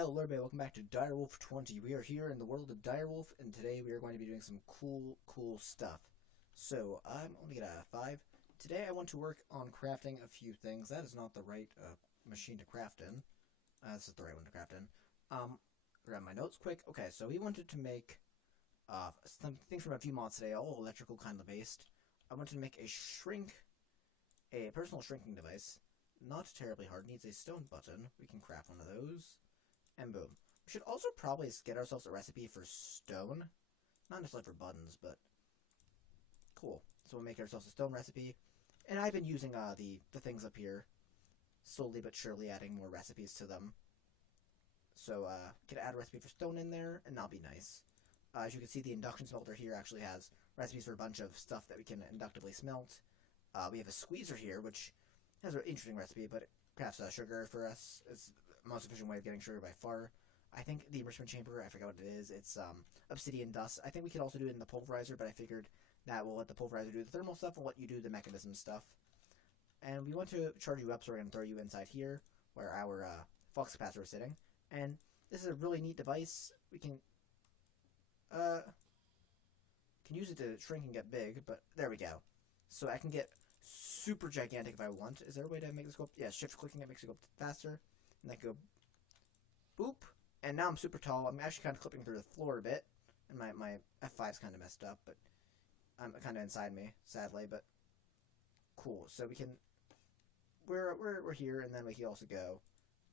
Hello everybody, welcome back to Direwolf20. We are here in the world of Direwolf, and today we are going to be doing some cool stuff. So, I'm only going to have 5. Today I want to work on crafting a few things. That is not the right machine to craft in. This is the right one to craft in. Grab my notes quick. Okay, so we wanted to make some things from a few mods today, all electrical kind of based. I wanted to make a personal shrinking device. Not terribly hard, needs a stone button. We can craft one of those. And boom. We should also probably get ourselves a recipe for stone. Not necessarily for buttons, but cool. So we'll make ourselves a stone recipe. And I've been using the things up here, slowly but surely adding more recipes to them. So we could add a recipe for stone in there, and that'll be nice. As you can see, the Induction Smelter here actually has recipes for a bunch of stuff that we can inductively smelt. We have a squeezer here, which has an interesting recipe, but it crafts sugar for us. It's the most efficient way of getting sugar by far. I think the enrichment chamber, I forgot what it is. It's obsidian dust. I think we could also do it in the pulverizer, but I figured that we'll let the pulverizer do the thermal stuff and let you do the mechanism stuff. And we want to charge you up, so we're going to throw you inside here, where our flux capacitor is sitting. And this is a really neat device. We can use it to shrink and get big, but there we go. So I can get super gigantic if I want. Is there a way to make this go up? Yeah, shift clicking it makes it go up faster. And then go boop. And now I'm super tall. I'm actually kind of clipping through the floor a bit. And my F5's kind of messed up, but I'm kind of inside me, sadly, but cool. So we can we're here, and then we can also go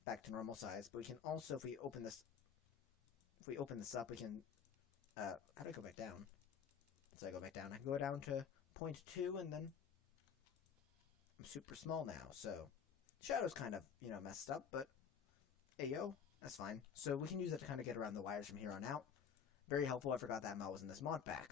back to normal size. But we can also, if we open this up, we can how do I go back down? So I go back down. I can go down to 0.2, and then I'm super small now, so shadow's kind of, messed up, but ayo, that's fine. So we can use it to kind of get around the wires from here on out. Very helpful. I forgot that mod was in this mod pack.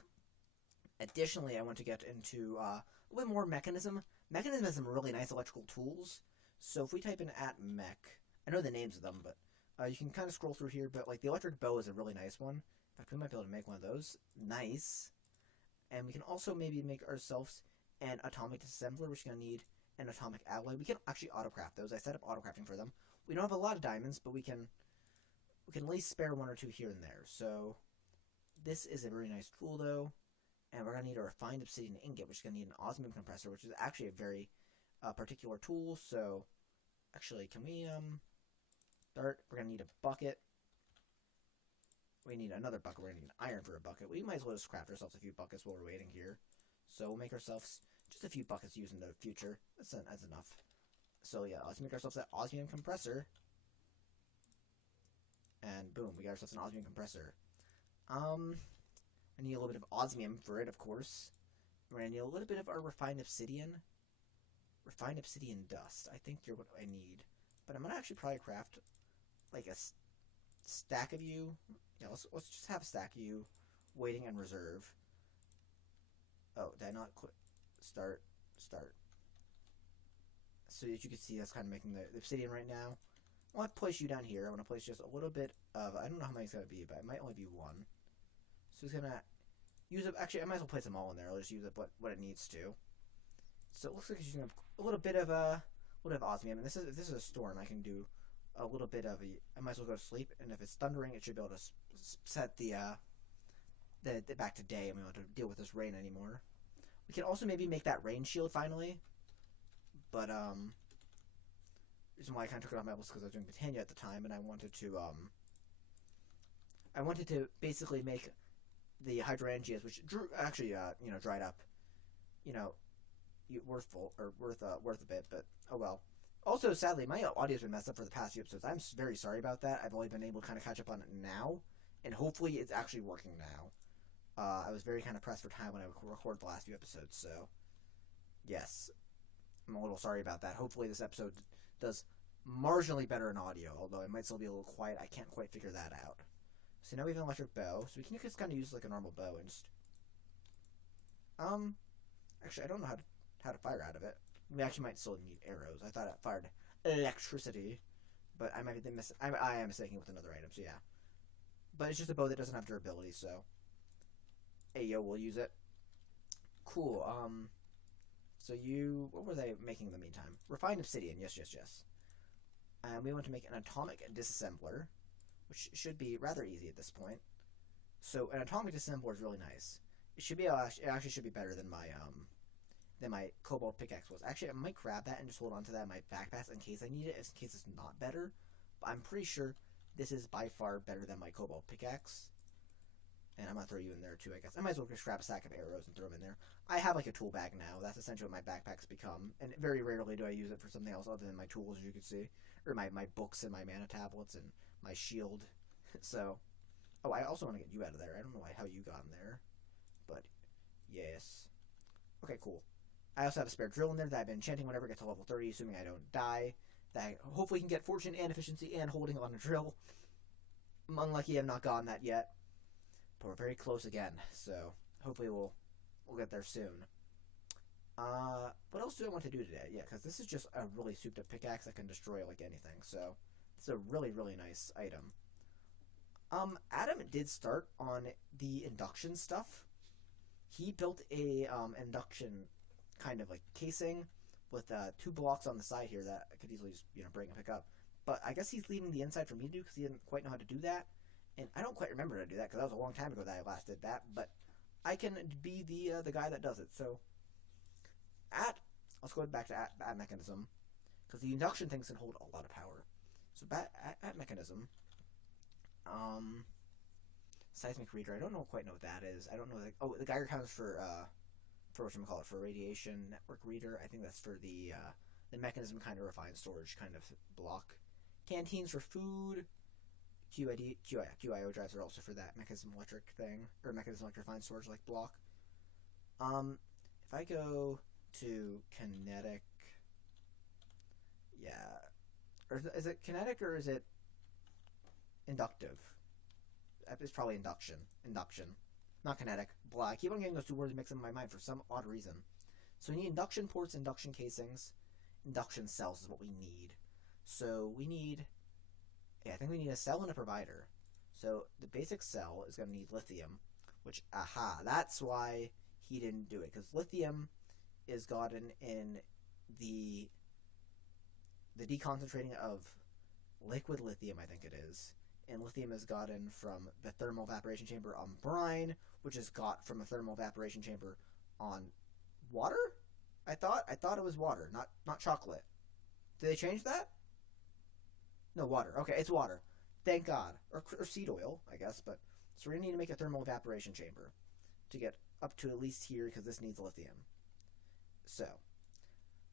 Additionally, I want to get into a little bit more mechanism. Mechanism has some really nice electrical tools. So if we type in @mech, I know the names of them, but you can kind of scroll through here. But like the electric bow is a really nice one. In fact, we might be able to make one of those. Nice. And we can also maybe make ourselves an atomic disassembler, which is going to need an atomic alloy. We can actually autocraft those. I set up autocrafting for them. We don't have a lot of diamonds, but we can at least spare 1 or 2 here and there. So this is a very nice tool, though. And we're going to need a refined obsidian ingot, which is going to need an Osmium Compressor, which is actually a very particular tool. So actually, can we start? We're going to need a bucket. We need another bucket. We're going to need an iron for a bucket. We might as well just craft ourselves a few buckets while we're waiting here. So we'll make ourselves just a few buckets used in the future. That's enough. So yeah, let's make ourselves that Osmium Compressor. And boom, we got ourselves an Osmium Compressor. I need a little bit of osmium for it, of course. We're going to need a little bit of our refined obsidian. Refined obsidian dust. I think you're what I need. But I'm going to actually probably craft like a stack of you. Yeah, let's just have a stack of you waiting in reserve. Oh, did I not quit? Start. So as you can see, that's kind of making the obsidian right now. I want to place you down here. I want to place just a little bit of, I don't know how many it's going to be, but it might only be 1. So it's going to use up, actually, I might as well place them all in there. I'll just use up what it needs to. So it looks like it's using a little bit of osmium. And this is a storm. I can do a little bit of I might as well go to sleep. And if it's thundering, it should be able to set the back to day, and we don't have to deal with this rain anymore. We can also maybe make that rain shield finally, but the reason why I kind of took it off my list because I was doing Britannia at the time, and I wanted to basically make the hydrangeas, which actually dried up, worth a bit, but oh well. Also, sadly, my audio's been messed up for the past few episodes. I'm very sorry about that. I've only been able to kind of catch up on it now, and hopefully it's actually working now. I was very kind of pressed for time when I recorded the last few episodes, so yes, I'm a little sorry about that. Hopefully this episode does marginally better in audio, although it might still be a little quiet. I can't quite figure that out. So now we have an electric bow, so we can just kind of use like a normal bow and just actually I don't know how to fire out of it. We actually might still need arrows. I thought it fired electricity, but I might be I am mistaken with another item. So yeah, but it's just a bow that doesn't have durability. So ayo, we'll use it. Cool. So what were they making in the meantime? Refined obsidian. Yes. And we want to make an atomic disassembler. which should be rather easy at this point. So an atomic disassembler is really nice. It should be it actually should be better than my cobalt pickaxe was. Actually, I might grab that and just hold on to that in my backpack in case I need it, in case it's not better. But I'm pretty sure this is by far better than my cobalt pickaxe. And I'm gonna throw you in there too, I guess. I might as well just grab a sack of arrows and throw them in there. I have like a tool bag now. That's essentially what my backpack's become. And very rarely do I use it for something else other than my tools, as you can see. Or my books and my mana tablets and my shield. So, oh, I also want to get you out of there. I don't know how you got in there. But, yes. Okay, cool. I also have a spare drill in there that I've been enchanting whenever I get to level 30, assuming I don't die. That I hopefully can get fortune and efficiency and holding on a drill. I'm unlucky I've not gotten that yet. But we're very close again, so hopefully we'll get there soon. What else do I want to do today? Yeah, because this is just a really souped up pickaxe that can destroy like anything, so it's a really, really nice item. Adam did start on the induction stuff. He built a induction kind of like casing with 2 blocks on the side here that I could easily just bring and pick up. But I guess he's leaving the inside for me to do because he didn't quite know how to do that. And I don't quite remember how to do that because that was a long time ago that I last did that. But I can be the guy that does it. So let's go back to at mechanism, because the induction things can hold a lot of power. So back at mechanism, seismic reader. I don't quite know what that is. I don't know. The Geiger counts for whatchamacallit, for radiation network reader. I think that's for the mechanism kind of refined storage kind of block. Canteens for food. QIO drives are also for that mechanism electric thing, or mechanism electric refined storage like block. If I go to kinetic, yeah, or is it kinetic or is it inductive? It's probably induction, not kinetic. Blah. I keep on getting those 2 words mixed in my mind for some odd reason. So we need induction ports, induction casings, induction cells is what we need. So we need. Yeah, I think we need a cell and a provider. So the basic cell is going to need lithium, which, that's why he didn't do it. Because lithium is gotten in the deconcentrating of liquid lithium, I think it is. And lithium is gotten from the Thermal Evaporation Chamber on brine, which is got from a Thermal Evaporation Chamber on water? I thought it was water, not chocolate. Did they change that? No, water. Okay, it's water. Thank God. Or seed oil, I guess. But so we're going to need to make a thermal evaporation chamber to get up to at least here, because this needs lithium. So,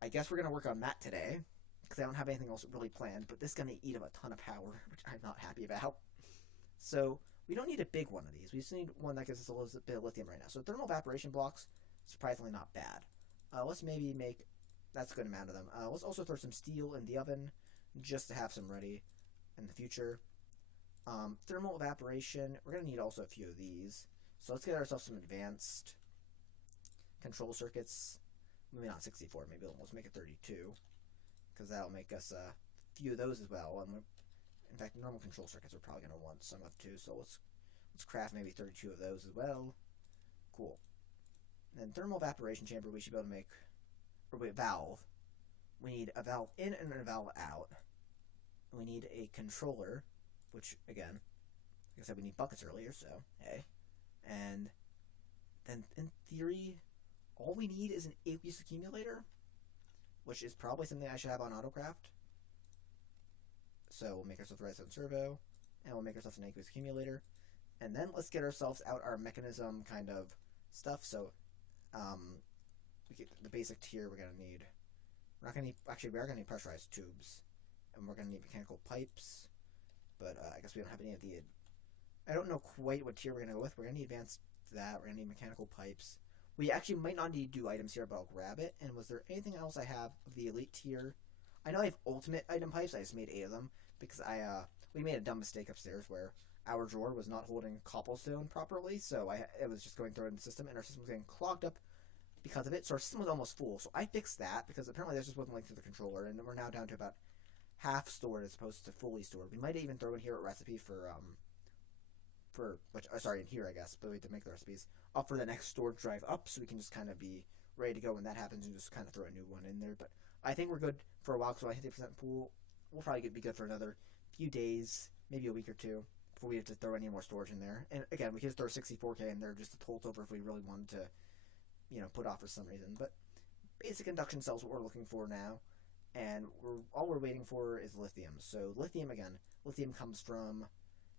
I guess we're going to work on that today, because I don't have anything else really planned. But this is going to eat up a ton of power, which I'm not happy about. So, we don't need a big one of these. We just need one that gives us a little bit of lithium right now. So, thermal evaporation blocks, surprisingly not bad. Let's maybe make... That's a good amount of them. Let's also throw some steel in the oven, just to have some ready in the future. Thermal evaporation, we're going to need also a few of these. So let's get ourselves some advanced control circuits. Maybe not 64, maybe let's make it 32. Because that'll make us a few of those as well. In fact, normal control circuits are probably going to want some of too. So let's craft maybe 32 of those as well. Cool. And then thermal evaporation chamber, we should be able to make... Or wait, valve. We need a valve in and a valve out. We need a controller, which, again, like I said, we need buckets earlier, so, hey. And then, in theory, all we need is an Aqueous Accumulator, which is probably something I should have on Autocraft. So we'll make ourselves a redstone servo, and we'll make ourselves an Aqueous Accumulator. And then let's get ourselves out our mechanism kind of stuff. So, we get the basic tier we're going to need. We're not going to need, actually, we are going to need pressurized tubes. And we're going to need mechanical pipes. But I guess we don't have any of the... I don't know quite what tier we're going to go with. We're going to need advanced that. We're going to need mechanical pipes. We actually might not need to do items here, but I'll grab it. And was there anything else I have of the elite tier? I know I have ultimate item pipes. I just made 8 of them. Because we made a dumb mistake upstairs where our drawer was not holding cobblestone properly. So it was just going through the system. And our system was getting clogged up because of it. So our system was almost full. So I fixed that because apparently there just wasn't linked to the controller. And we're now down to about half stored as opposed to fully stored. We might even throw in here a recipe in here I guess, but we have to make the recipes up for the next storage drive up, so we can just kind of be ready to go when that happens and just kind of throw a new one in there. But I think we're good for a while, so I hit 50% full. We'll probably be good for another few days, maybe a week or two before we have to throw any more storage in there. And again, we could just throw 64K in there just to hold over if we really wanted to, put off for some reason. But basic induction cells is what we're looking for now, and all we're waiting for is lithium. So lithium comes from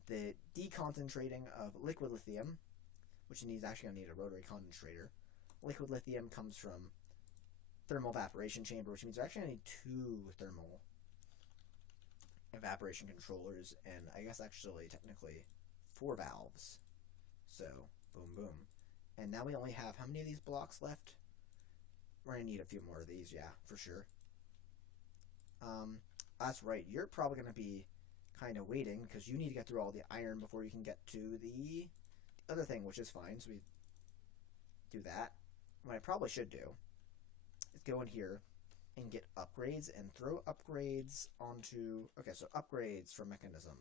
the deconcentrating of liquid lithium, which actually going to need a rotary condenser. Liquid lithium comes from thermal evaporation chamber, which means we're actually going to need 2 thermal evaporation controllers, and I guess actually technically 4 valves. So boom, boom. And now we only have how many of these blocks left? We're going to need a few more of these, yeah, for sure. That's right, you're probably going to be kind of waiting because you need to get through all the iron before you can get to the other thing, which is fine. So we do that. What I probably should do is go in here and get upgrades and throw upgrades onto... Okay, so upgrades for mechanism.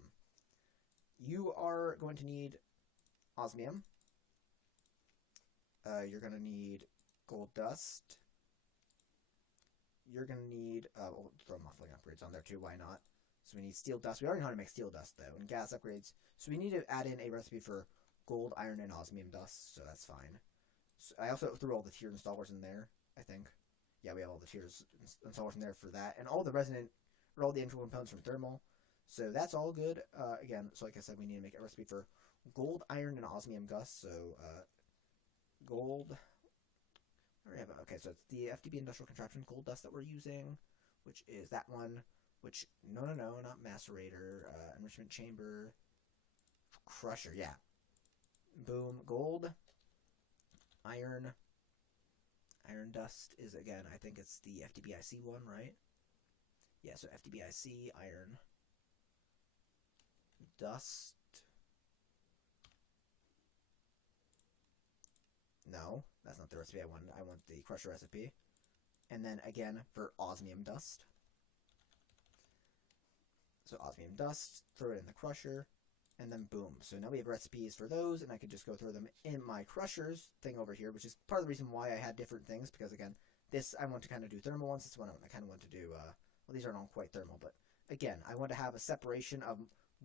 You are going to need osmium. You're going to need gold dust. You're going to need... we'll throw muffling upgrades on there too, why not? So we need steel dust. We already know how to make steel dust, though, and gas upgrades. So we need to add in a recipe for gold, iron, and osmium dust, so that's fine. So I also threw all the tier installers in there, I think. Yeah, we have all the tiers installers in there for that. And all the all the integral components from thermal. So that's all good. Again, so like I said, we need to make a recipe for gold, iron, and osmium dust. So gold... Okay, so it's the FTB Industrial Contraption gold dust that we're using, which is that one. Which, no, not macerator, enrichment chamber, crusher, yeah. Boom, gold, iron dust is, again, I think it's the FTBIC one, right? Yeah, so FTBIC, iron, dust, no, that's not the recipe I want the crusher recipe. And then, again, for osmium dust. So osmium dust, throw it in the crusher, and then boom. So now we have recipes for those, and I could just go throw them in my crushers thing over here, which is part of the reason why I had different things, because again, this I want to kind of do thermal ones, this one I kind of want to do, well, these aren't all quite thermal, but again, I want to have a separation of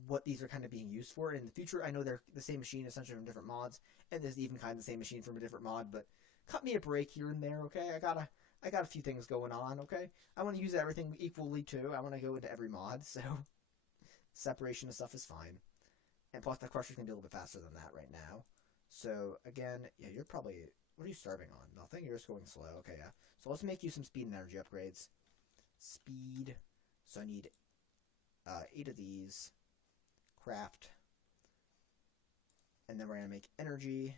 what these are kind of being used for. In the future, I know they're the same machine essentially from different mods, and there's even kind of the same machine from a different mod, but cut me a break here and there, okay? I got a few things going on, okay? I want to use everything equally too. I want to go into every mod, so separation of stuff is fine. And plus, the crusher's going to be a little bit faster than that right now. So, again, yeah, you're probably... What are you starving on? Nothing? You're just going slow. Okay, yeah. So let's make you some speed and energy upgrades. Speed. So I need 8 of these. Craft. And then we're going to make energy.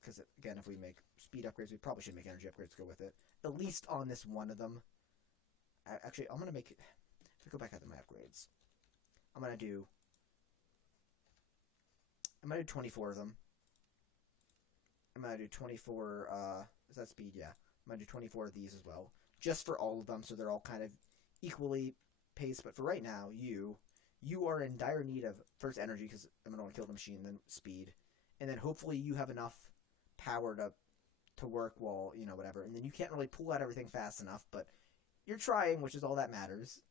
Because, again, if we make speed upgrades, we probably should make energy upgrades to go with it. At least on this one of them. Actually, I'm going to make... If we go back out to my upgrades, I'm going to do 24 of them. I'm going to do 24, is that speed? Yeah. I'm going to do 24 of these as well. Just for all of them, so they're all kind of equally paced. But for right now, you are in dire need of, first, energy, because I'm going to want to kill the machine, then speed. And then hopefully you have enough power to work while, whatever. And then you can't really pull out everything fast enough, but you're trying, which is all that matters.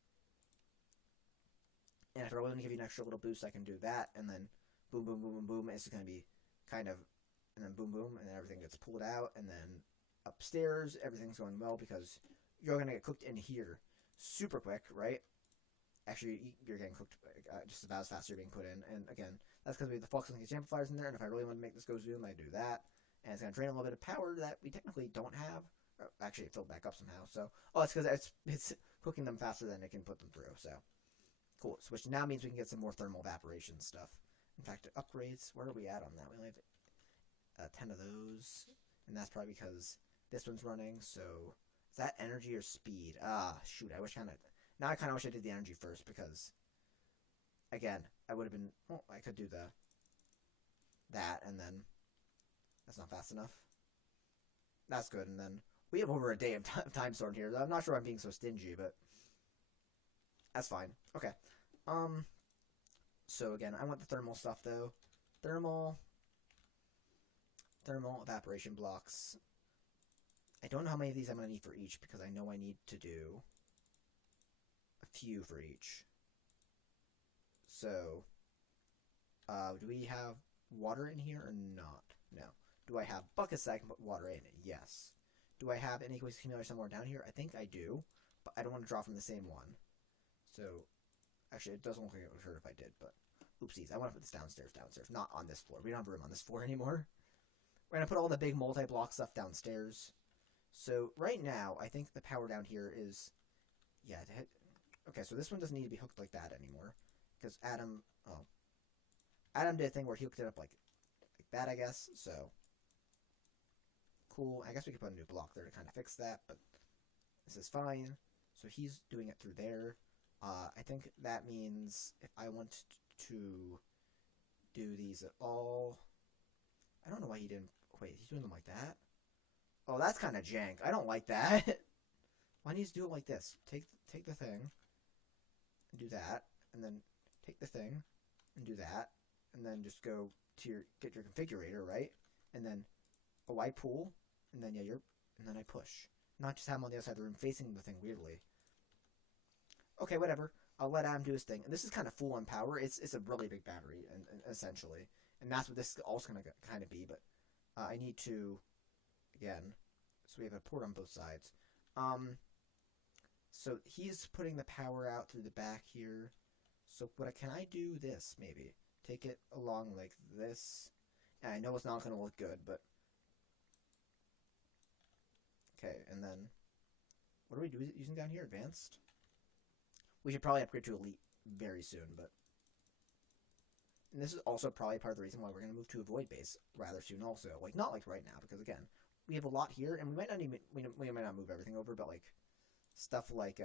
And if I really want to give you an extra little boost, I can do that, and then boom, boom, boom, boom, boom. It's going to be kind of, and then boom, boom, and then everything gets pulled out, and then upstairs, everything's going well because you're going to get cooked in here super quick, right? Actually, you're getting cooked just about as fast as you're being put in, and again, that's because we have the flux linkage amplifiers in there, and if I really want to make this go zoom, I do that, and it's going to drain a little bit of power that we technically don't have. Actually, it filled back up somehow, so, it's because it's cooking them faster than it can put them through, so. Cool, so which now means we can get some more thermal evaporation stuff. In fact, upgrades, where are we at on that? We only have 10 of those, and that's probably because this one's running, so is that energy or speed? Shoot, I kind of wish I did the energy first, because, again, I would have been, well, I could do that, and then, that's not fast enough. That's good, and then, we have over a day of time stored here. I'm not sure I'm being so stingy, but that's fine. Okay. So again, I want the thermal stuff though. Thermal evaporation blocks. I don't know how many of these I'm going to need for each because I know I need to do a few for each. So, do we have water in here or not? No. Do I have buckets that I can put water in? Yes. Do I have an aqueous accumulator somewhere down here? I think I do, but I don't want to draw from the same one. So, actually, it doesn't look like it would hurt if I did, but oopsies. I want to put this downstairs, not on this floor. We don't have room on this floor anymore. We're going to put all the big multi-block stuff downstairs. So, right now, I think the power down here is... Yeah, okay, so this one doesn't need to be hooked like that anymore. Because Adam... Oh. Adam did a thing where he hooked it up like that, I guess. So, cool. I guess we could put a new block there to kind of fix that, but this is fine. So he's doing it through there. I think that means if I want to do these at all... I don't know why he didn't... Wait, he's doing them like that? Oh, that's kind of jank. I don't like that. Why don't you just do it like this? Take the thing, and do that, and then take the thing, and do that, and then just go to get your configurator, right? And then, oh, I pull, and then, yeah, and then I push. Not just have him on the other side of the room facing the thing weirdly. Okay, whatever. I'll let Adam do his thing. And this is kind of full on power. It's a really big battery, and essentially. And that's what this is also going to kind of be, but I need to, again, so we have a port on both sides. So he's putting the power out through the back here. So can I do this, maybe? Take it along like this. And I know it's not going to look good, but... Okay, and then... What are we using down here? Advanced? We should probably upgrade to Elite very soon, but... And this is also probably part of the reason why we're going to move to a Void Base rather soon also. Like, not like right now, because again, we have a lot here, and we might not even... We might not move everything over, but like... Stuff like,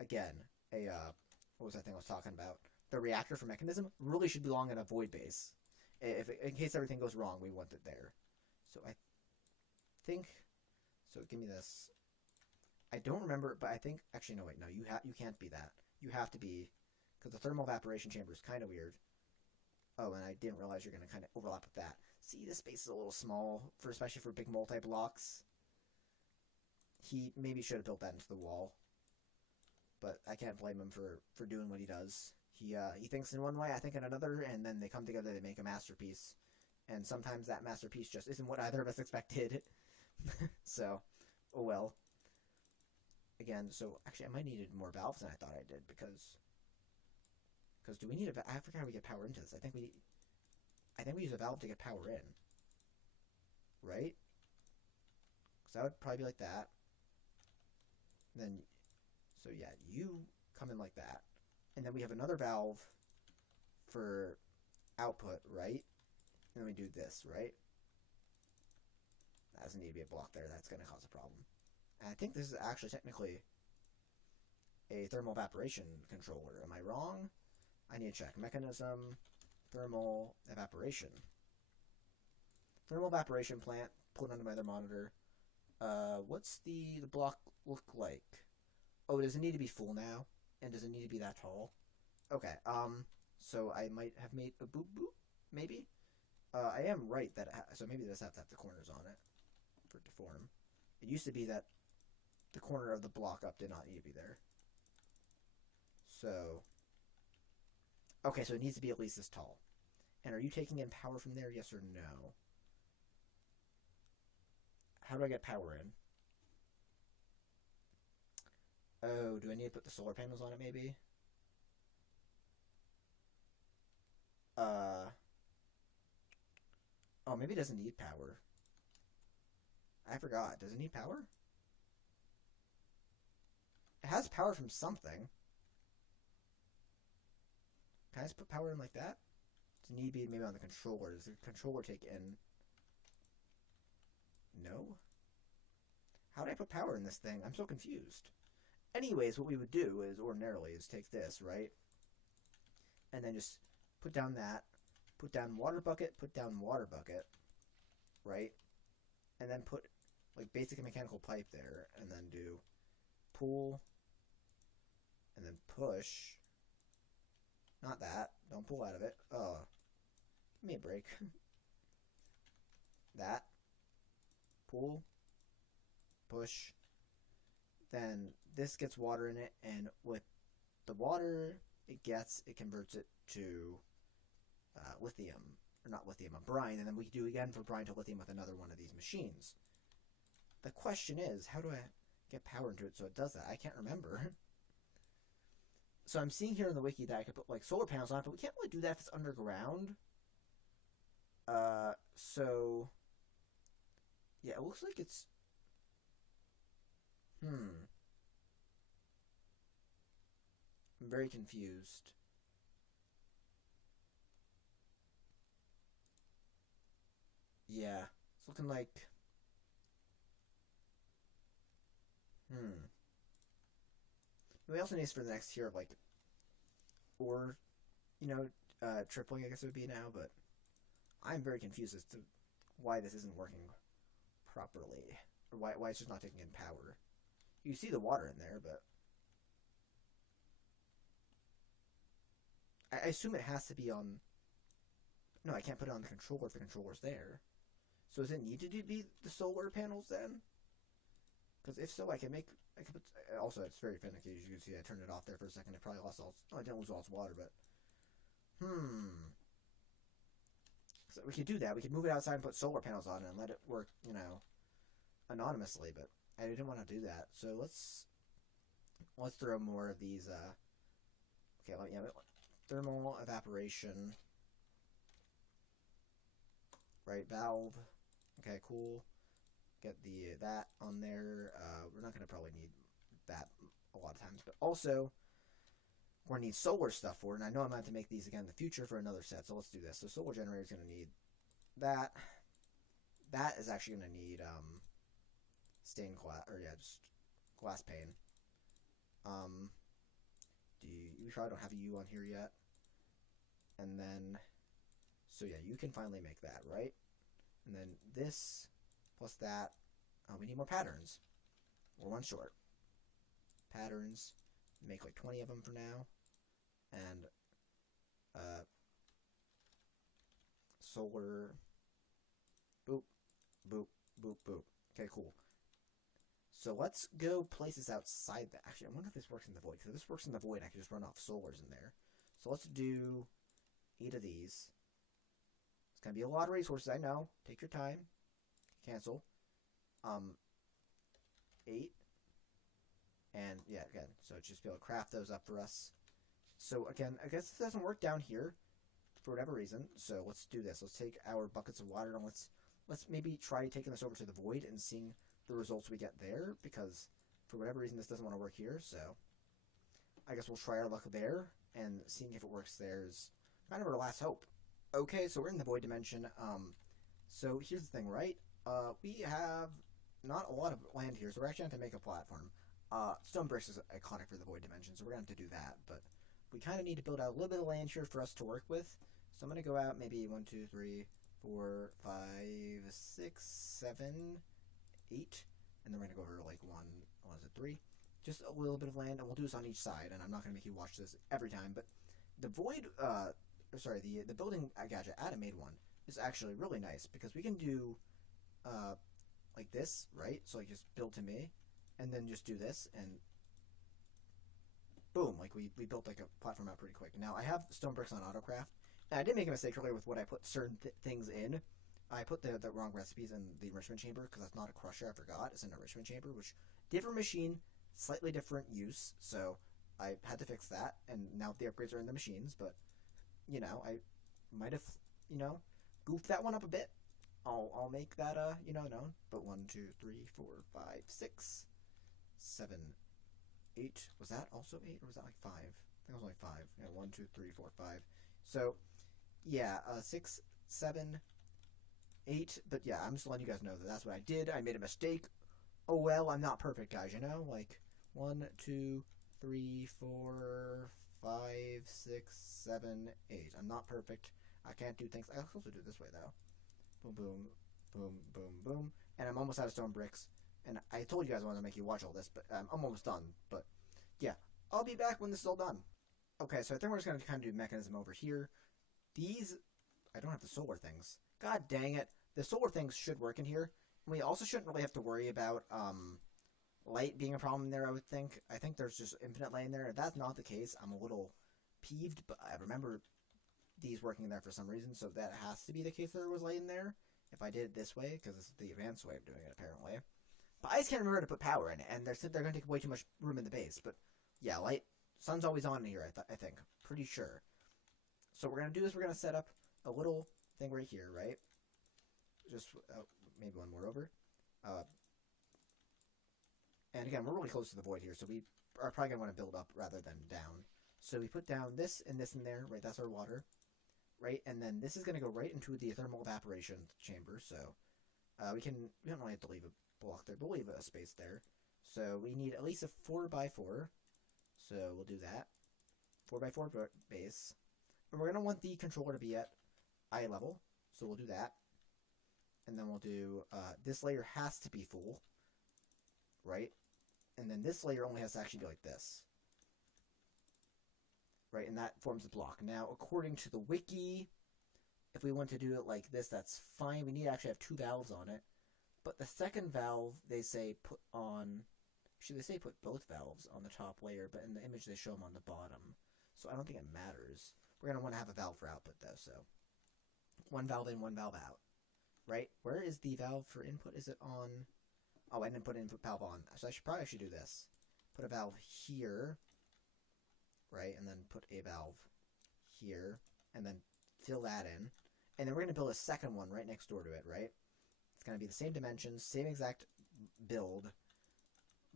again, what was that thing I was talking about? The reactor for mechanism really should belong in a Void Base. In case everything goes wrong, we want it there. So I think... So give me this. I don't remember, but I think... Actually, no, wait, no, you can't be that. You have to be... Because the Thermal Evaporation Chamber is kind of weird. Oh, and I didn't realize you're going to kind of overlap with that. See, this space is a little small, especially for big multi-blocks. He maybe should have built that into the wall. But I can't blame him for doing what he does. He thinks in one way, I think in another, and then they come together, they make a masterpiece. And sometimes that masterpiece just isn't what either of us expected. So, oh well. Again, so actually I might need more valves than I thought I did, because do we need a... I forgot how we get power into this. I think we use a valve to get power in. Right? So that would probably be like that. Then, so yeah, you come in like that. And then we have another valve for output, right? And then we do this, right? That doesn't need to be a block there. That's going to cause a problem. And I think this is actually technically a thermal evaporation controller. Am I wrong? I need to check. Mechanism, thermal evaporation. Thermal evaporation plant, pulled under my other monitor. What's the block look like? Oh, does it need to be full now? And does it need to be that tall? Okay, so I might have made a boop boop, maybe? I am right that, so maybe this has to have the corners on it for it to form. It used to be that the corner of the block up did not need to be there. So, okay, so it needs to be at least this tall. And are you taking in power from there, yes or no? How do I get power in? Oh, do I need to put the solar panels on it, maybe? Oh, maybe it doesn't need power. I forgot. Does it need power? It has power from something. Can I just put power in like that? Does it need to be maybe on the controller? Does the controller take in... No? How did I put power in this thing? I'm so confused. Anyways, what we would do is, ordinarily, is take this, right? And then just put down that. Put down water bucket, right? And then put, like, basic mechanical pipe there. And then do pull. And then push. Not that. Don't pull out of it. Oh. Give me a break. That. Pull. Push. Then this gets water in it, and with the water it gets, it converts it to lithium, or not lithium, a brine, and then we do again for brine to lithium with another one of these machines. The question is, how do I get power into it so it does that? I can't remember. So I'm seeing here in the wiki that I could put like solar panels on it, but we can't really do that if it's underground. So yeah, it looks like it's I'm very confused. Yeah, it's looking like we also need this for the next tier of like, or you know, tripling I guess it would be now, but I'm very confused as to why this isn't working properly, or why it's just not taking in power. You see the water in there, but I assume it has to be on. No, I can't put it on the controller if the controller's there. So does it need to be the solar panels then? Because if so, I can put, also, it's very finicky. As you can see, I turned it off there for a second. It probably lost all its, oh, I didn't lose all its water, but so we could do that. We could move it outside and put solar panels on it and let it work, anonymously. But I didn't want to do that. So let's throw more of these. Okay, thermal evaporation. Right, valve. Okay, cool. Get that on there. We're not going to probably need that a lot of times, but also we're going to need solar stuff for it, and I know I'm going to have to make these again in the future for another set, so let's do this. So solar generator is going to need that. That is actually going to need stained glass, or yeah, just glass pane. You probably don't have a U on here yet. And then, so yeah, you can finally make that, right? And then this plus that, we need more patterns. We're one short. Patterns, make like 20 of them for now. And solar, boop, boop, boop, boop. Okay, cool. So let's go places outside that. Actually, I wonder if this works in the void. Because if this works in the void, I can just run off solars in there. So let's do 8 of these. It's going to be a lot of resources, I know. Take your time. Cancel. 8. And, yeah, again, so just be able to craft those up for us. So, again, I guess this doesn't work down here for whatever reason. So let's do this. Let's take our buckets of water and let's maybe try taking this over to the void and seeing the results we get there. Because, for whatever reason, this doesn't want to work here. So, I guess we'll try our luck there. And seeing if it works there is kind of our last hope. Okay, so we're in the void dimension. So here's the thing, right? We have not a lot of land here, so we're actually going to have to make a platform. Stone bricks is iconic for the void dimension, so we're going to have to do that. But we kind of need to build out a little bit of land here for us to work with. So I'm going to go out maybe 1, 2, 3, 4, 5, 6, 7, 8. And then we're going to go over like 3. Just a little bit of land, and we'll do this on each side. And I'm not going to make you watch this every time, but the void, the building gadget, Adam made one, is actually really nice because we can do like this, right? So like just build to me, and then just do this, and boom, like we built like a platform out pretty quick. Now I have stone bricks on autocraft, and I did make a mistake earlier with what I put certain things in. I put the wrong recipes in the enrichment chamber because that's not a crusher. I forgot it's an enrichment chamber, which different machine, slightly different use. So I had to fix that, and now the upgrades are in the machines. But I might have goofed that one up a bit. I'll make that known. But 1, 2, 3, 4, 5, 6, 7, 8. Was that also 8 or was that like 5? I think it was only 5. Yeah, 1, 2, 3, 4, 5. So yeah, 6, 7, 8. But yeah, I'm just letting you guys know that that's what I did. I made a mistake. Oh well, I'm not perfect, guys. Like 1, 2, 3, 4, 5, 6, 7, 8. I'm not perfect. I can't do things. I can also do it this way though. Boom, boom, boom, boom, boom. And I'm almost out of stone bricks. And I told you guys I wanted to make you watch all this, but I'm almost done. But yeah, I'll be back when this is all done. Okay, so I think we're just going to kind of do mechanism over here. These, I don't have the solar things. God dang it. The solar things should work in here. We also shouldn't really have to worry about light being a problem there, I would think. I think there's just infinite light in there. If that's not the case, I'm a little peeved, but I remember these working there for some reason, so that has to be the case there was light in there. If I did it this way, because this is the advanced way of doing it, apparently. But I just can't remember to put power in it, and they're going to take way too much room in the base. But yeah, light, sun's always on in here, I think. Pretty sure. So what we're going to do is we're going to set up a little thing right here, right? Just maybe one more over. And again, we're really close to the void here, so we are probably going to want to build up rather than down. So we put down this and this in there, right? That's our water, right? And then this is going to go right into the Thermal Evaporation Chamber, so we don't really have to leave a block there, but we'll leave a space there. So we need at least a 4x4, so we'll do that. 4x4 base. And we're going to want the controller to be at eye level, so we'll do that. And then we'll do, this layer has to be full, right? And then this layer only has to actually be like this. Right, and that forms a block. Now, according to the wiki, if we want to do it like this, that's fine. We need to actually have 2 valves on it. But the second valve, they say put on... Actually, they say put both valves on the top layer, but in the image they show them on the bottom. So I don't think it matters. We're going to want to have a valve for output, though, so... 1 valve in, 1 valve out. Right? Where is the valve for input? Is it on... Oh, I didn't put input valve on. So I should probably actually do this. Put a valve here... right, and then put a valve here, and then fill that in. And then we're going to build a second one right next door to it, right? It's going to be the same dimensions, same exact build,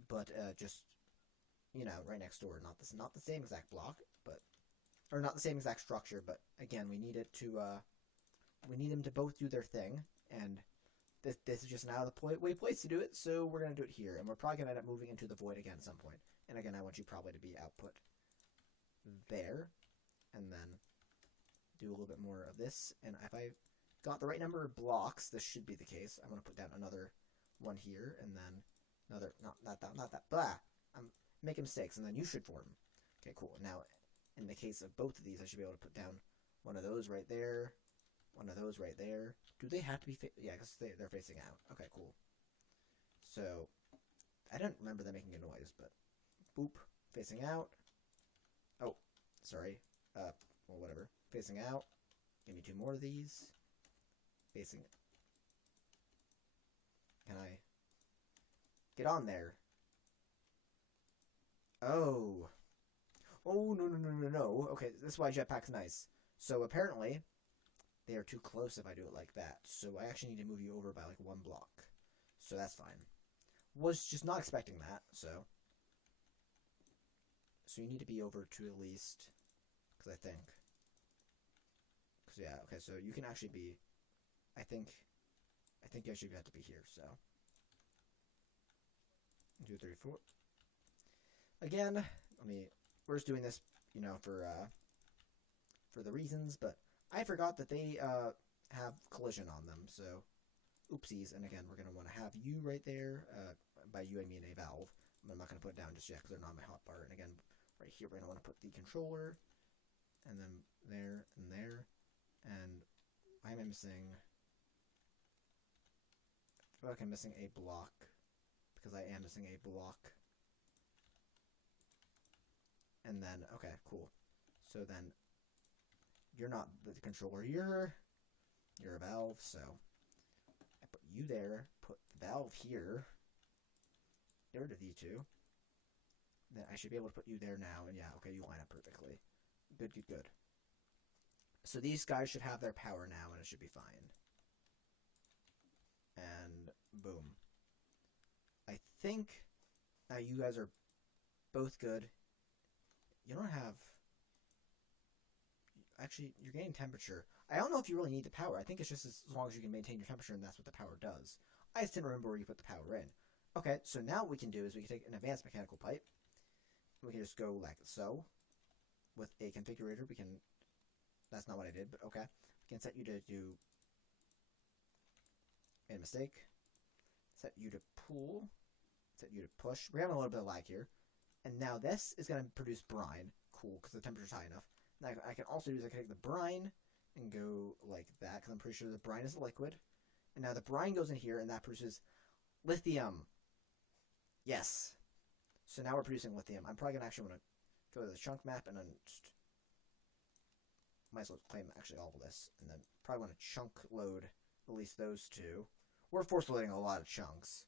but just, you know, right next door. Not the same exact block, but, or not the same exact structure, but again, we need it to, we need them to both do their thing, and this is just now the place to do it, so we're going to do it here, and we're probably going to end up moving into the void again at some point. And again, I want you probably to be output there, and then do a little bit more of this. And if I got the right number of blocks, this should be the case. I'm going to put down another one here, and then another, not that, blah, I'm making mistakes, and then you should form. Okay, cool. Now, in the case of both of these, I should be able to put down one of those right there, one of those right there. Do they have to be, yeah, because they're facing out. Okay, cool. So, I don't remember them making a noise, but boop, facing out. Oh, sorry. Well, whatever. Facing out. Give me 2 more of these. Facing. Can I get on there? Oh. Oh, no. Okay, this is why Jetpack's nice. So, apparently, they are too close if I do it like that. So, I actually need to move you over by, like, 1 block. So, that's fine. Was just not expecting that, so... So you need to be over to at least, because I think, yeah, okay, so you can actually be, I think you actually have to be here, so, 2, 3, 4, again, we're just doing this, you know, for the reasons, but I forgot that they, have collision on them, so, oopsies, and again, we're going to want to have you right there, by you I mean a valve, but I'm not going to put it down just yet, because they're not my hotbar, and again, right here, we're going to want to put the controller, and then there, and why am I missing? I feel like I'm missing a block, because I am missing a block. And then, okay, cool. So then, you're not the controller, you're a valve, so I put you there, put the valve here, get rid of you two. Then I should be able to put you there now, and yeah, okay, you line up perfectly. Good, good, good. So these guys should have their power now, and it should be fine. And boom. I think you guys are both good. You don't have... Actually, you're gaining temperature. I don't know if you really need the power. I think it's just as long as you can maintain your temperature, and that's what the power does. I just didn't remember where you put the power in. Okay, so now what we can do is we can take an advanced mechanical pipe. We can just go like so. With a configurator, we can... That's not what I did, but okay. We can set you to do... Made a mistake. Set you to pull. Set you to push. We're having a little bit of lag here. And now this is going to produce brine. Cool, because the temperature's high enough. Now I can also do is I can take the brine and go like that, because I'm pretty sure the brine is a liquid. And now the brine goes in here, and that produces lithium. Yes. So now we're producing lithium. I'm probably going to actually want to go to the chunk map and then just might as well claim actually all of this, and then probably want to chunk load at least those two. We're force loading a lot of chunks,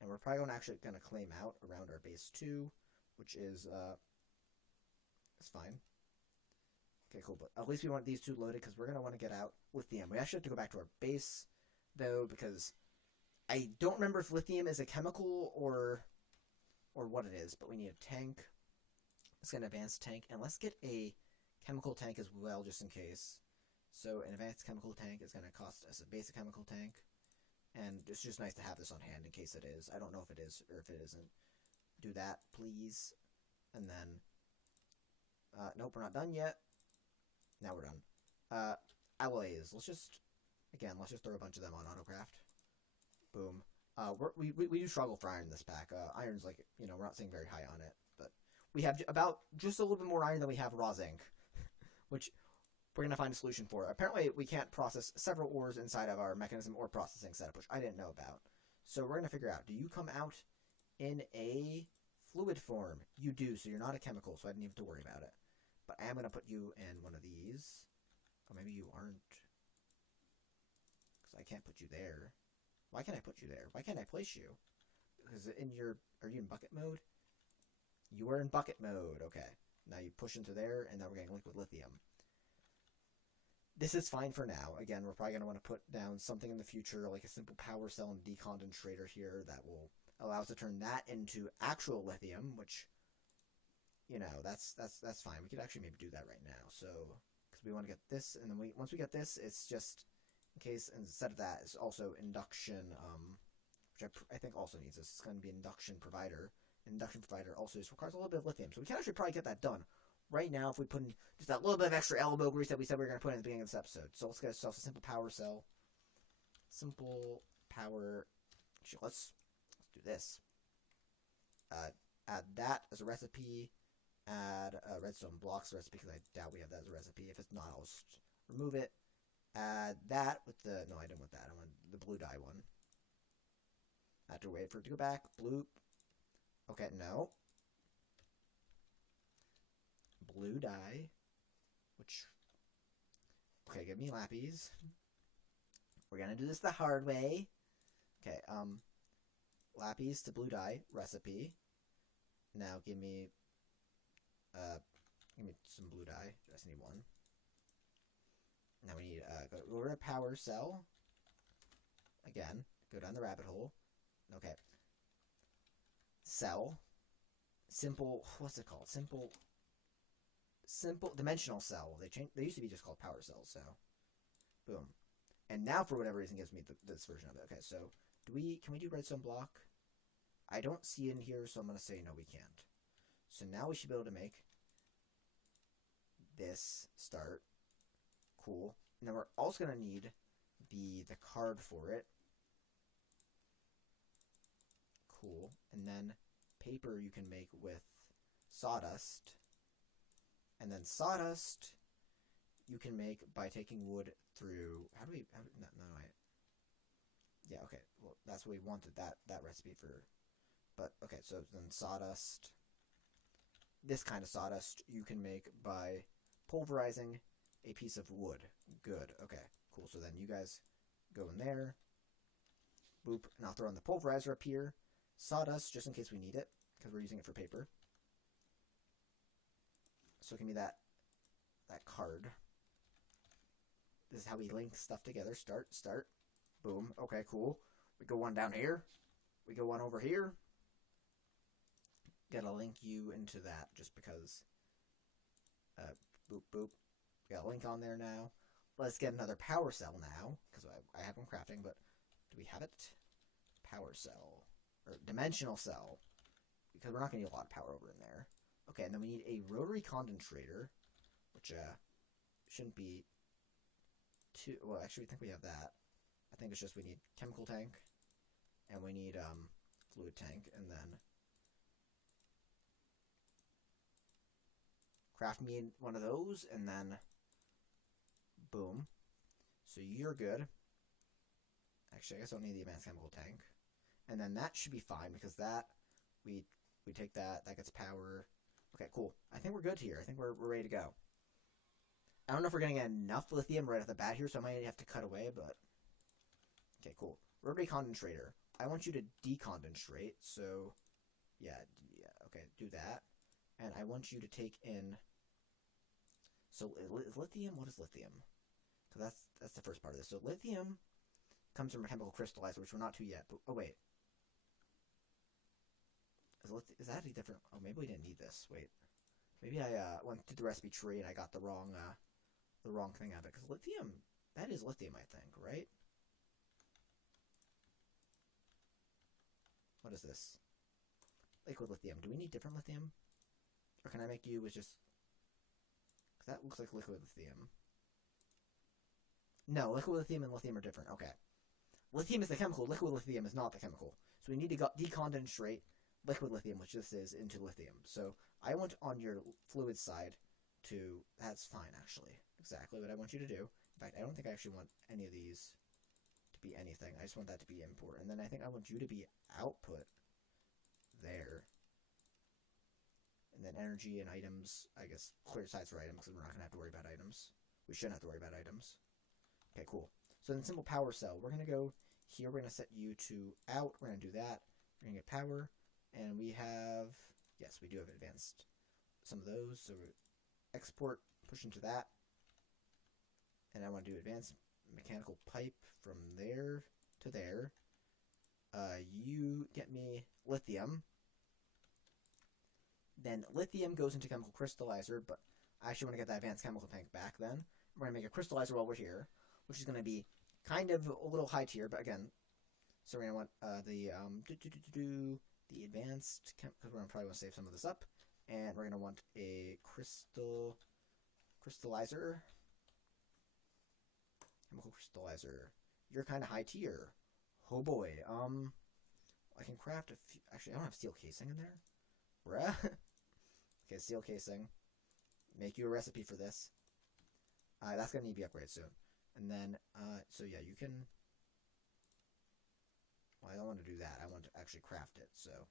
and we're probably actually going to claim out around our base 2, which is it's fine. Okay, cool, but at least we want these two loaded because we're going to want to get out lithium. We actually have to go back to our base, though, because I don't remember if lithium is a chemical or what it is, but we need a tank. Let's get an advanced tank, and let's get a chemical tank as well, just in case. So an advanced chemical tank is going to cost us a basic chemical tank, and it's just nice to have this on hand in case it is. I don't know if it is or if it isn't. Do that, please. And then, nope, we're not done yet. Now we're done. Alloys. Let's just throw a bunch of them on autocraft. Boom. We do struggle for iron this pack. Iron's like, we're not saying very high on it, but we have about just a little bit more iron than we have raw zinc, which we're going to find a solution for. Apparently, we can't process several ores inside of our mechanism or processing setup, which I didn't know about. So we're going to figure out, do you come out in a fluid form? You do, so you're not a chemical, so I didn't even have to worry about it. But I am going to put you in one of these. Or maybe you aren't. Because I can't put you there. Why can't I put you there? Why can't I place you? Because are you in bucket mode? You are in bucket mode. Okay. Now you push into there, and now we're getting liquid lithium. This is fine for now. Again, we're probably going to want to put down something in the future, like a simple power cell and decondensator here that will allow us to turn that into actual lithium, which, that's fine. We could actually maybe do that right now. So, because we want to get this, and then once we get this, it's just in case instead of that, it's also induction, which I think also needs this. It's going to be induction provider. Induction provider also just requires a little bit of lithium, so we can actually probably get that done right now if we put in just that little bit of extra elbow grease that we said we were going to put in at the beginning of this episode. So let's get ourselves a simple power cell. Simple power. Actually, let's do this. Add that as a recipe. Add redstone blocks recipe because I doubt we have that as a recipe. If it's not, I'll just remove it. Add that with the... No, I didn't want that. I want the blue dye one. I have to wait for it to go back. Bloop. Okay, no. Blue dye. Which... Okay, give me lappies. We're gonna do this the hard way. Okay, lappies to blue dye recipe. Now give me some blue dye. Just need one. Now we need go over to power cell. Again, go down the rabbit hole. Okay. Cell. Simple. What's it called? Simple dimensional cell. They used to be just called power cells. So, boom. And now for whatever reason gives me this version of it. Okay, so can we do redstone block? I don't see it in here, so I'm gonna say no, we can't. So now we should be able to make this start. Cool. And then we're also gonna need the card for it. Cool. And then paper you can make with sawdust. And then sawdust you can make by taking wood through... Yeah, okay. Well, that's what we wanted, that recipe for... But, okay, so then sawdust... This kind of sawdust you can make by pulverizing a piece of wood. Good. Okay, cool. So then you guys go in there. Boop. And I'll throw in the pulverizer up here. Sawdust, just in case we need it, because we're using it for paper. So give me that card. This is how we link stuff together. Start. Boom. Okay, cool. We go one down here. We go one over here. Gotta link you into that just because. Boop, boop. Got a link on there now. Let's get another power cell now, because I have them crafting, but do we have it? Power cell. Or dimensional cell. Because we're not going to need a lot of power over in there. Okay, and then we need a rotary condensator, which shouldn't be too... Well, actually, I think we have that. I think it's just we need chemical tank, and we need fluid tank, and then craft me one of those, and then boom. So you're good. Actually, I guess I don't need the advanced chemical tank. And then that should be fine, because that, we take that gets power. Okay, cool. I think we're good here. I think we're ready to go. I don't know if we're getting enough lithium right off the bat here, so I might have to cut away, but... Okay, cool. Rotary Condenser. I want you to decondentrate, so... Yeah, okay, do that. And I want you to take in... So, is lithium? What is lithium? Because that's the first part of this. So, lithium comes from a chemical crystallizer, which we're not to yet. But, oh, wait. Is that a different... Oh, maybe we didn't need this. Wait. Maybe I went through the recipe tree and I got the wrong thing out of it. Because lithium... That is lithium, I think, right? What is this? Liquid lithium. Do we need different lithium? Or can I make you with just... Because that looks like liquid lithium. No, liquid lithium and lithium are different. Okay. Lithium is the chemical. Liquid lithium is not the chemical. So we need to decondentrate liquid lithium, which this is, into lithium. So I want on your fluid side to... That's fine, actually. Exactly what I want you to do. In fact, I don't think I actually want any of these to be anything. I just want that to be import. And then I think I want you to be output there. And then energy and items, I guess, clear sides for items, because we're not going to have to worry about items. We shouldn't have to worry about items. Okay, cool. So then simple power cell, we're going to go here, we're going to set you to out, we're going to do that, we're going to get power, and we have, yes, we do have advanced, some of those, so export, push into that, and I want to do advanced mechanical pipe from there to there. You get me lithium. Then lithium goes into chemical crystallizer, but I actually want to get that advanced chemical tank back then. We're going to make a crystallizer while we're here, which is going to be kind of a little high tier, but again, so we're going to want the advanced, because we're going to probably want to save some of this up, and we're going to want a crystallizer. Chemical crystallizer. You're kind of high tier. Oh boy. I can craft a few. Actually, I don't have steel casing in there. Bruh. Okay, steel casing. Make you a recipe for this. That's gonna need to be upgraded soon. And then, so yeah, you can. Well, I don't want to do that. I want to actually craft it. So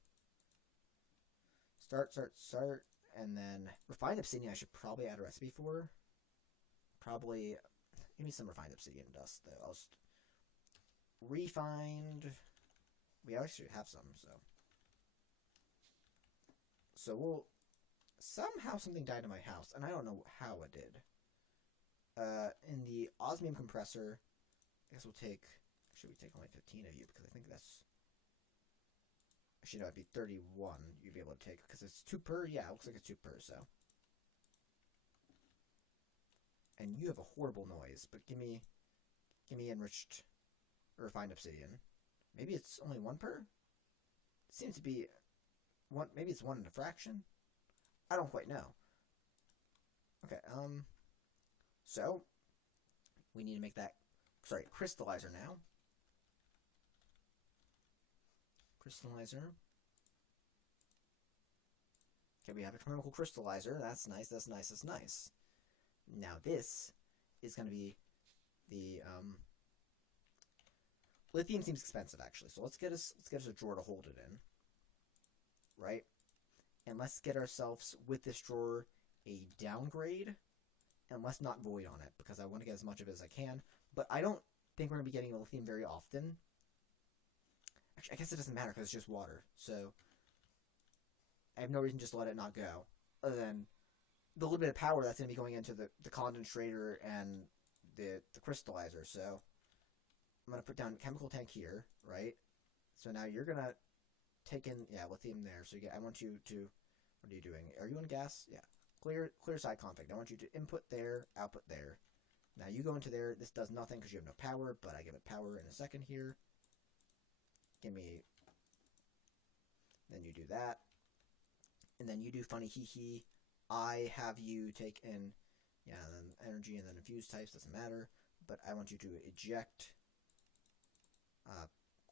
start, and then refined obsidian. I should probably add a recipe for. Probably. Give me some refined obsidian dust, though. I'll just... Refined... We actually have some, so... So we'll... Somehow something died in my house, and I don't know how it did. In the Osmium Compressor, I guess we'll take... Actually, we take only 15 of you, because I think that's... Actually, no, it'd be 31 you'd be able to take, because it's 2 per? Yeah, it looks like it's 2 per, so... And you have a horrible noise, but give me enriched or refined obsidian. Maybe it's only 1 per? It seems to be one. Maybe it's 1 in a fraction. I don't quite know. Okay. So we need to make that. Sorry, crystallizer now. Crystallizer. Okay, we have a chemical crystallizer. That's nice. That's nice. That's nice. Now this is going to be the lithium seems expensive actually, so let's get us a drawer to hold it in, right? And let's get ourselves with this drawer a downgrade, and let's not void on it because I want to get as much of it as I can. But I don't think we're going to be getting lithium very often. Actually, I guess it doesn't matter because it's just water, so I have no reason just to let it not go, other than the little bit of power that's going to be going into the condensator and the crystallizer. So I'm going to put down chemical tank here, right? So now you're going to take in, yeah, lithium there. So you get, I want you to, what are you doing? Are you in gas? Yeah. Clear side config. I want you to input there, output there. Now you go into there. This does nothing because you have no power, but I give it power in a second here. Give me, then you do that. And then you do funny hee. I have you take in, yeah, then energy and then infuse types, doesn't matter, but I want you to eject,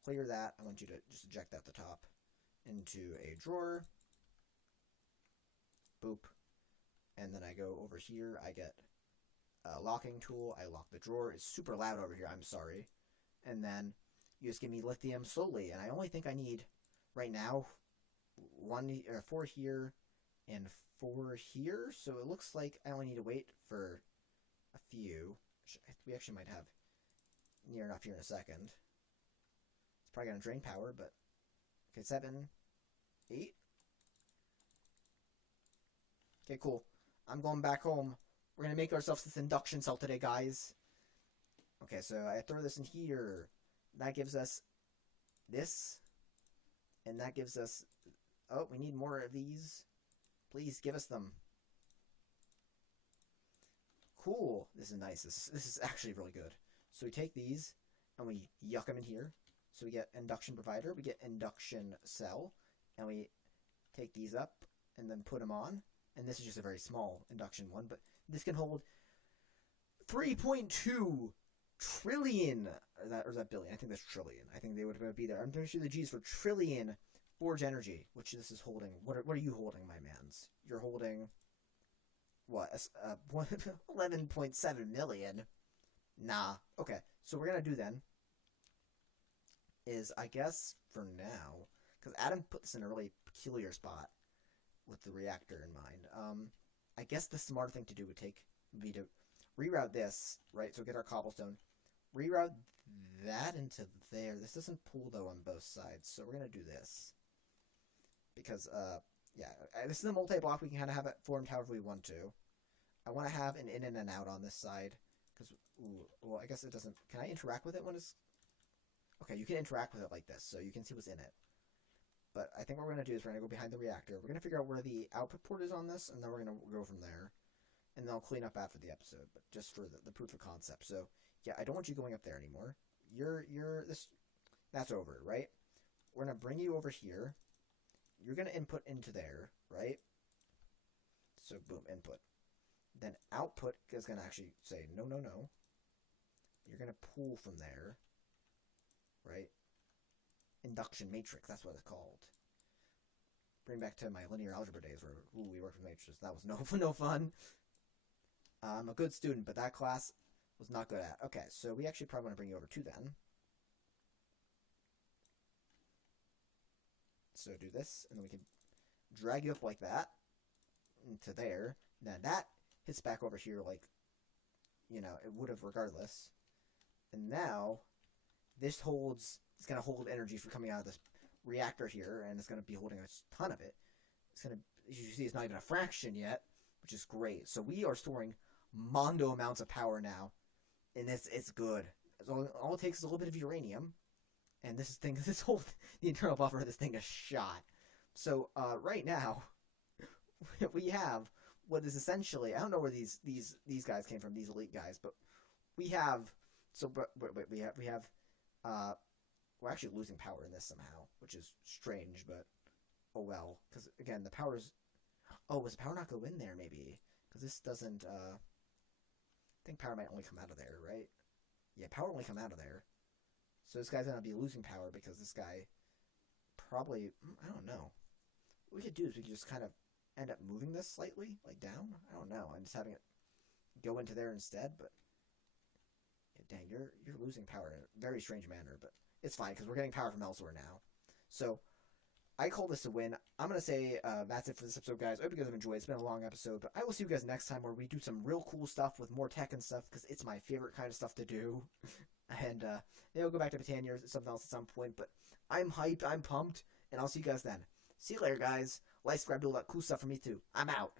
clear that, I want you to just eject that at the top into a drawer, boop, and then I go over here, I get a locking tool, I lock the drawer, it's super loud over here, I'm sorry, and then you just give me lithium slowly, and I only think I need, right now, 4 here, and 4 here, so it looks like I only need to wait for few. We actually might have near enough here in a second. It's probably going to drain power, but... Okay, 7, 8. Okay, cool. I'm going back home. We're going to make ourselves this induction cell today, guys. Okay, so I throw this in here. That gives us this. And that gives us... Oh, we need more of these. Please, give us them. Cool. This is nice. This is actually really good. So we take these, and we yuck them in here. So we get induction provider, we get induction cell, and we take these up, and then put them on. And this is just a very small induction one, but this can hold 3.2 trillion, or is that billion? I think that's trillion. I think they would be there. I'm pretty sure the G's for trillion forge energy, which this is holding. What are you holding, my mans? You're holding, what, 11.7 million? Nah. Okay, so we're going to do then is, I guess, for now, because Adam put this in a really peculiar spot with the reactor in mind. I guess the smarter thing to do would be to reroute this, right? So get our cobblestone, reroute that into there. This doesn't pull though on both sides, so we're gonna do this because yeah, this is a multi-block. We can kind of have it formed however we want to. I want to have an in and an out on this side because, well, I guess it doesn't. Can I interact with it when it's? Okay, you can interact with it like this, so you can see what's in it. But I think what we're going to do is we're going to go behind the reactor. We're going to figure out where the output port is on this, and then we're going to go from there. And then I'll clean up after the episode, but just for the proof of concept. So, yeah, I don't want you going up there anymore. That's over, right? We're going to bring you over here. You're going to input into there, right? So, boom, input. Then output is going to actually say, no, no, no. You're going to pull from there, right? Induction Matrix, that's what it's called. Bring back to my linear algebra days where we worked with matrices. That was no fun. I'm a good student, but that class was not good at. Okay, so we actually probably want to bring you over to then. So do this, and then we can drag you up like that into there. Then that hits back over here like, you know, it would have regardless. And now this holds... It's going to hold energy for coming out of this reactor here, and it's going to be holding a ton of it. It's going to, as you see, it's not even a fraction yet, which is great. So we are storing mondo amounts of power now, and it's good. All it takes is a little bit of uranium, and the internal buffer of this thing is shot. So right now, we have what is essentially, I don't know where these guys came from, these elite guys, but we have, so we have we're actually losing power in this somehow, which is strange, but oh well. Because, again, the power's... Oh, does power not go in there, maybe? Because this doesn't... I think power might only come out of there, right? Yeah, power only come out of there. So this guy's going to be losing power because this guy probably... I don't know. What we could do is we could just kind of end up moving this slightly, like down. I don't know. I'm just having it go into there instead, but... Yeah, dang, you're losing power in a very strange manner, but... It's fine, because we're getting power from elsewhere now. So, I call this a win. I'm going to say that's it for this episode, guys. I hope you guys have enjoyed. It's been a long episode, but I will see you guys next time where we do some real cool stuff with more tech and stuff, because it's my favorite kind of stuff to do. And then we'll go back to Botania or something else at some point, but I'm hyped, I'm pumped, and I'll see you guys then. See you later, guys. Like, subscribe, do all that cool stuff for me, too. I'm out.